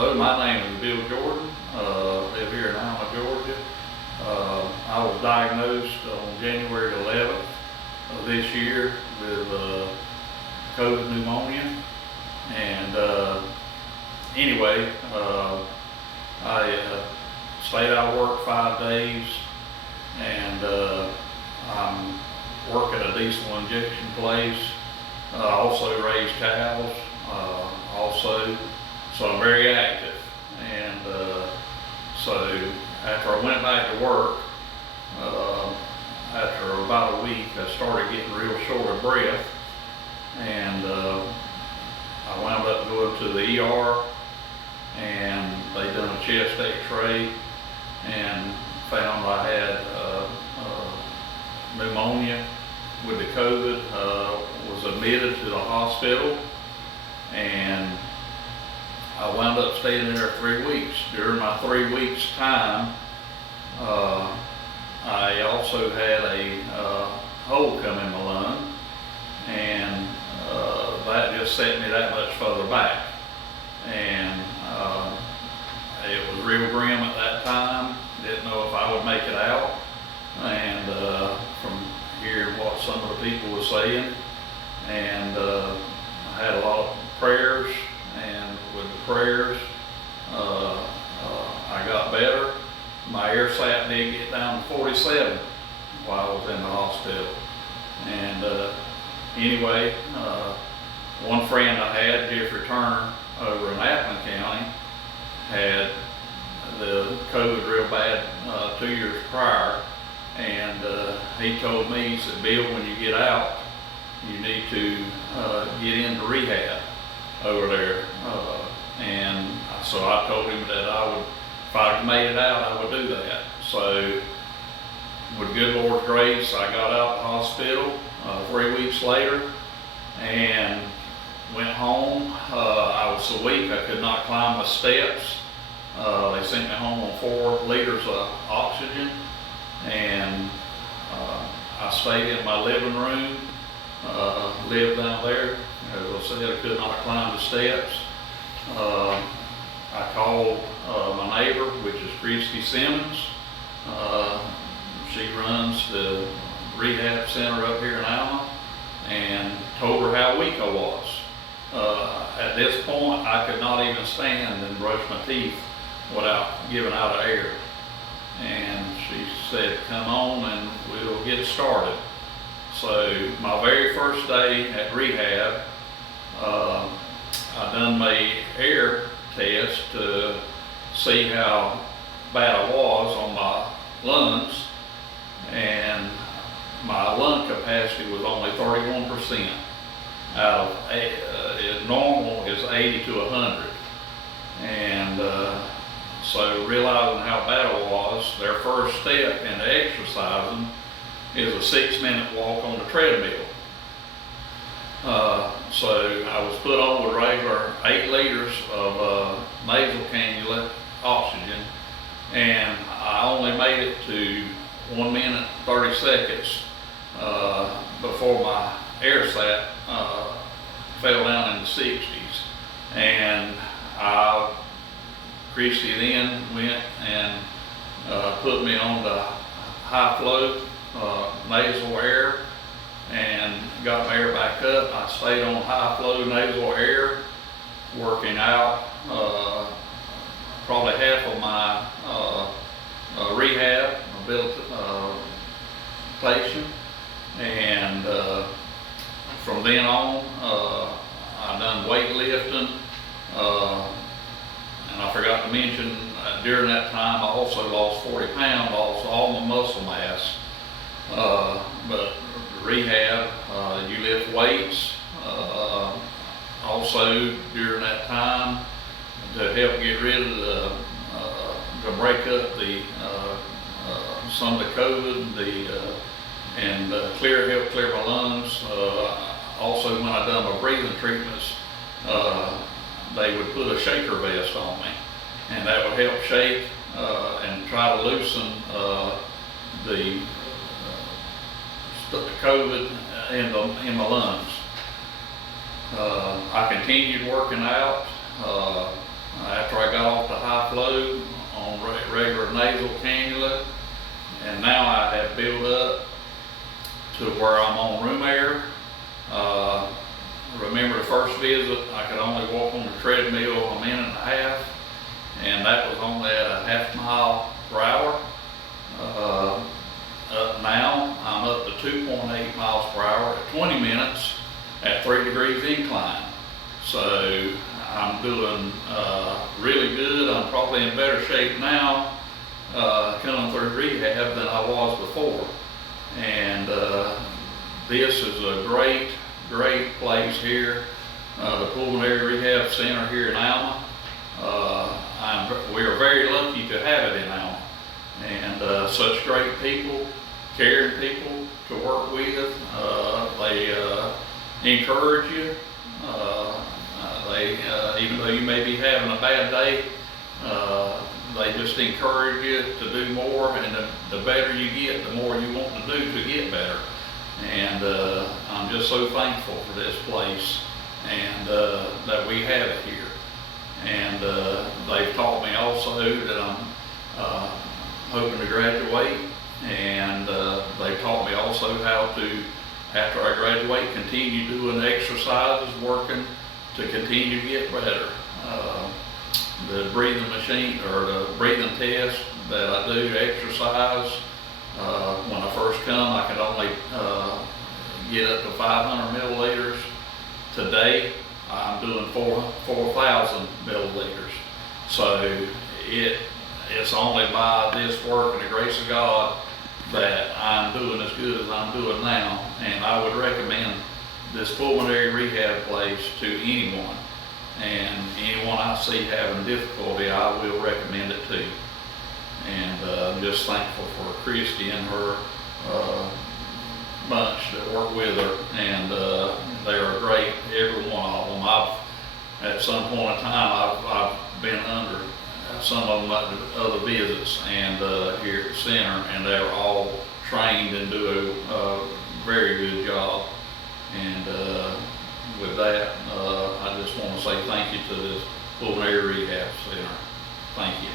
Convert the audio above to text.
Hello, my name is Bill Jordan. Live here in Alma, Georgia. I was diagnosed on January 11th of this year with COVID pneumonia. And anyway, I stayed out of work 5 days, and I'm working a diesel injection place. Also raise cows, so I'm very active. And so after I went back to work, after about a week, I started getting real short of breath, and I wound up going to the ER, and they done a chest x-ray and found I had pneumonia with the COVID. Was admitted to the hospital, and I wound up staying there 3 weeks. During my 3 weeks time, I also had a hole come in my lung, and that just set me that much further back. And it was real grim at that time. Didn't know if I would make it out. And from hearing what some of the people were saying, and I had a lot of prayers, and with the prayers, I got better. My air sat did get down to 47 while I was in the hospital. And anyway, one friend I had, Jeffrey Turner, over in Appleton County, had the COVID real bad 2 years prior, and he told me, he said, "Bill, when you get out, you need to get into rehab over there." And so I told him that if I made it out, I would do that. So with good Lord's grace, I got out of the hospital 3 weeks later and went home. I was so weak I could not climb the steps. They sent me home on 4 liters of oxygen, and I stayed in my living room, lived down there. As I said, I could not climb the steps. I called my neighbor, which is Christy Simmons. She runs the rehab center up here in Alma, and told her how weak I was. At this point, I could not even stand and brush my teeth without giving out of air. And she said, "Come on and we'll get started." So my very first day at rehab, I done my air test to see how bad I was on my lungs, and my lung capacity was only 31%. Out of normal is 80 to 100. And so realizing how bad I was, their first step into exercising is a 6-minute walk on the treadmill. So I was put on with regular 8 liters of nasal cannula oxygen, and I only made it to 1 minute 30 seconds before my air sat fell down in the 60s. And Christy then went and put me on the high flow nasal air and got my air back up. I stayed on high flow nasal air, working out probably half of my rehabilitation, and from then on, I done weightlifting, and I forgot to mention, during that time I also lost 40 pounds, lost all my muscle mass. But rehab, you lift weights. Also during that time, to help get rid of to break up the some of the COVID, and help clear my lungs. Also, when I done my breathing treatments, they would put a shaker vest on me, and that would help shake and try to loosen the COVID in my lungs. I continued working out. after I got off the high flow on regular nasal cannula, and now I have built up to where I'm on room air. Remember the first visit, I could only walk on the treadmill a minute and a half, and that was only at a half mile per hour. Now I'm up to 2.8 miles per hour at 20 minutes at 3 degrees incline. So I'm doing really good. I'm probably in better shape now coming through rehab than I was before. And this is a great place here, the Pulmonary Rehab Center here in Alma. We are very lucky to have it in Alma, and such great people, caring people to work with. They encourage you. Even though you may be having a bad day, they just encourage you to do more, and the better you get, the more you want to do to get better. And I'm just so thankful for this place, and that we have it here. And they've taught me also that I'm hoping to graduate, and they've taught me also how to, after I graduate, continue doing exercises, working to continue to get better. The breathing machine, or the breathing test that I do, exercise, when I first come, I could only get up to 500 milliliters. Today, I'm doing 4,000 milliliters. So it's only by this work and the grace of God that I'm doing as good as I'm doing now. And I would recommend this pulmonary rehab place to anyone. And anyone I see having difficulty, I will recommend it to. And I'm just thankful for Christy and her bunch that work with her, and they are great, every one of them. At some point in time, I've been under some of them at the other visits and here at the center, and they're all trained and do a very good job. And with that, I just want to say thank you to this Pulmonary Rehab Center. Thank you.